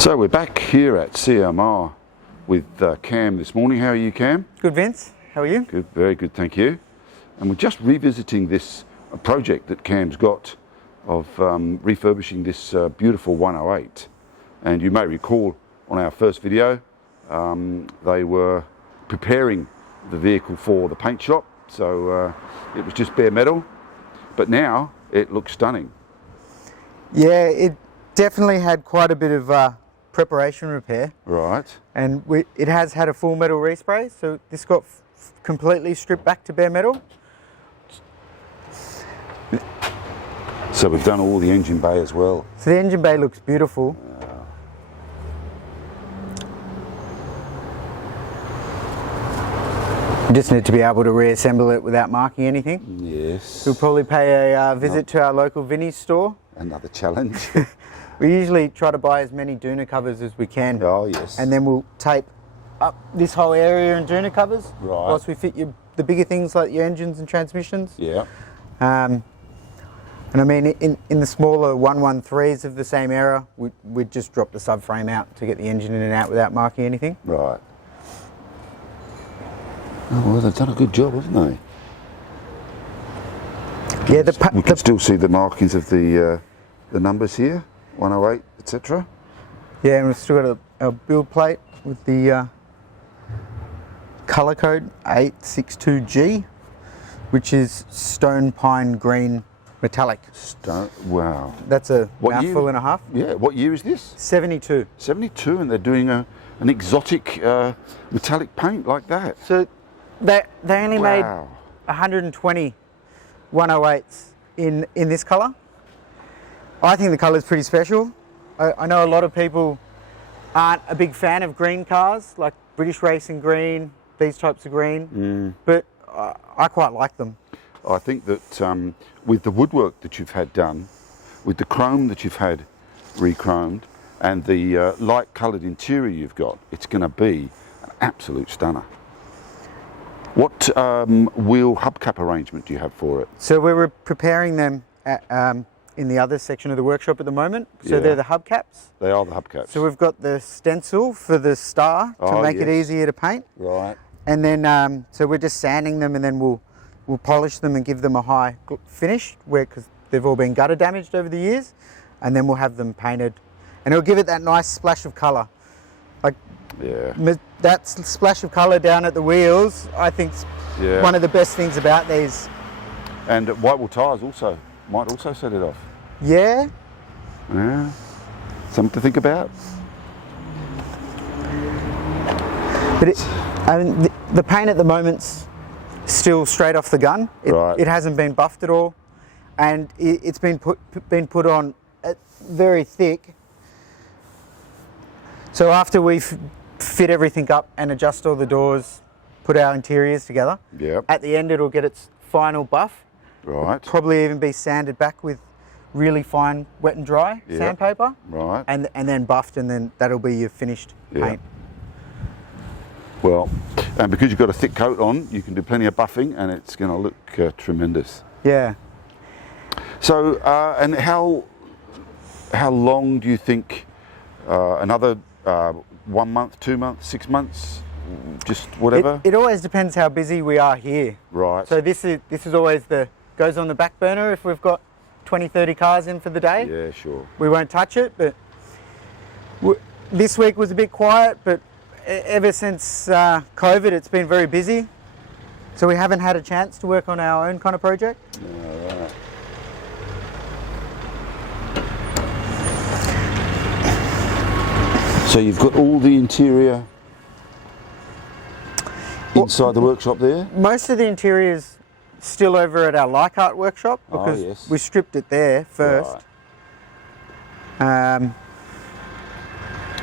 So we're back here at CMR with Cam this morning. How are you, Cam? Good, Vince. How are you? Good, very good, thank you. And we're just revisiting this project that Cam's got of refurbishing this beautiful 108. And you may recall on our first video, they were preparing the vehicle for the paint shop. So it was just bare metal, but now it looks stunning. Yeah, it definitely had quite a bit of preparation repair. Right. And it has had a full metal respray, so this got completely stripped back to bare metal. So we've done all the engine bay as well. So the engine bay looks beautiful. We just need to be able to reassemble it without marking anything. Yes. We'll probably pay a visit to our local Vinnie's store. Another challenge. We usually try to buy as many doona covers as we can. Oh, yes. And then we'll tape up this whole area in doona covers. Right. Whilst we fit the bigger things like your engines and transmissions. Yeah. And I mean, in the smaller 113s of the same era, we'd just drop the subframe out to get the engine in and out without marking anything. Right. Oh, well, they've done a good job, haven't they? Yeah, we can still see the markings of the numbers here, 108, etc. Yeah, and we've still got a build plate with the colour code 862G, which is stone pine green metallic. Wow. That's a What mouthful year? and a half. Yeah, what year is this? 72. 72, and they're doing an exotic metallic paint like that. So they only made Wow. 120 108s in this colour. I think the colour's pretty special. I know a lot of people aren't a big fan of green cars, like British racing green, these types of green, but I quite like them. I think that with the woodwork that you've had done, with the chrome that you've had re-chromed, and the light coloured interior you've got, it's going to be an absolute stunner. What wheel hubcap arrangement do you have for it? So we were preparing them in the other section of the workshop at the moment. So Yeah. they're the hubcaps. They are the hubcaps. So we've got the stencil for the star to make it easier to paint. Right. And then, so we're just sanding them, and then we'll polish them and give them a high finish, because they've all been gutter damaged over the years, and then we'll have them painted, and it'll give it that nice splash of colour. Like, yeah. that splash of colour down at the wheels, I think, is one of the best things about these. And white wall tyres might also set it off. Yeah. Yeah. Something to think about. But I mean, the paint at the moment's still straight off the gun. It hasn't been buffed at all, and it's been put on very thick. So after we've fit everything up and adjust all the doors, put our interiors together, at the end it'll get its final buff. Right. Probably even be sanded back with really fine wet and dry sandpaper. Right. And then buffed, and then that'll be your finished paint. Well, and because you've got a thick coat on, you can do plenty of buffing, and it's going to look tremendous. Yeah. So, and how long do you think? Another 1 month, 2 months, 6 months, just whatever. It always depends how busy we are here. Right. So this is always goes on the back burner if we've got 20, 30 cars in for the day. Yeah, sure. We won't touch it, but this week was a bit quiet, but ever since COVID, it's been very busy. So we haven't had a chance to work on our own kind of project. All right. So you've got all the interior inside the workshop there? Most of the interior's still over at our Leichhardt workshop, because we stripped it there first. Right.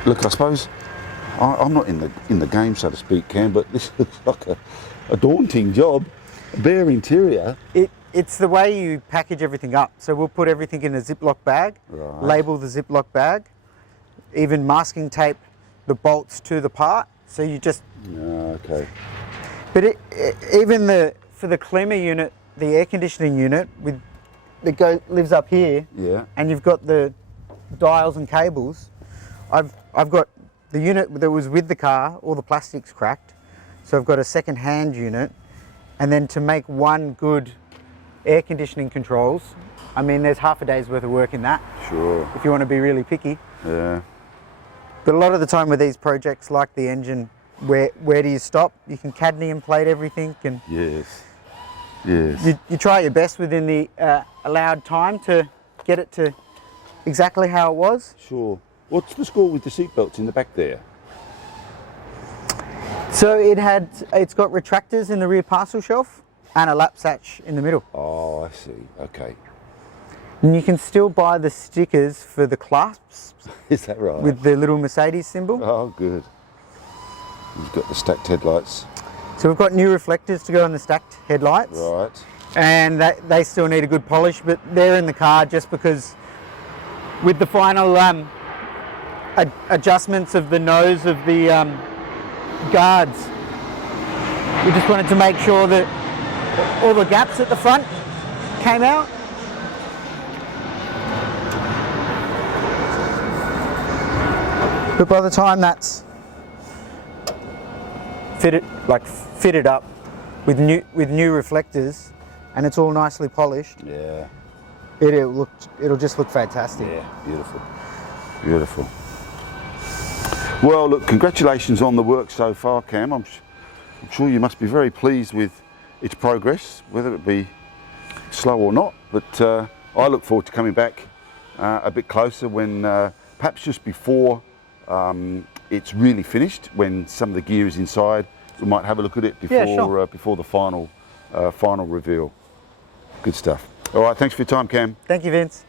Look, I suppose I'm not in the game, so to speak, Cam, but this looks like a daunting job. A bare interior. It's the way you package everything up. So we'll put everything in a Ziploc bag, label the Ziploc bag, even masking tape the bolts to the part. So you just... Okay. But even for the Klima unit, the air conditioning unit, lives up here, Yeah. and you've got the dials and cables, I've got the unit that was with the car, all the plastic's cracked, so I've got a second-hand unit, and then to make one good air conditioning controls, I mean, there's half a day's worth of work in that. Sure. If you want to be really picky. Yeah. But a lot of the time with these projects, like the engine, where do you stop? You can cadmium plate everything, and Yes. Yes. you try your best within the allowed time to get it to exactly how it was. Sure. What's the score with the seat belts in the back there? So it's got retractors in the rear parcel shelf and a lap satch in the middle. Oh, I see. Okay. And you can still buy the stickers for the clasps Is that right? with the little Mercedes symbol. Oh, good. You've got the stacked headlights. So we've got new reflectors to go on the stacked headlights. Right. And they still need a good polish, but they're in the car just because with the final adjustments of the nose of the guards, we just wanted to make sure that all the gaps at the front came out. But by the time that's fitted up with new reflectors, and it's all nicely polished, Yeah. it'll just look fantastic. Yeah. Beautiful. Beautiful. Well, look, congratulations on the work so far, Cam. I'm sure you must be very pleased with its progress, whether it be slow or not. But I look forward to coming back a bit closer when, perhaps just before it's really finished, when some of the gear is inside. We might have a look at it before, Yeah, sure. before the final reveal. Good stuff. All right, thanks for your time, Cam. Thank you, Vince.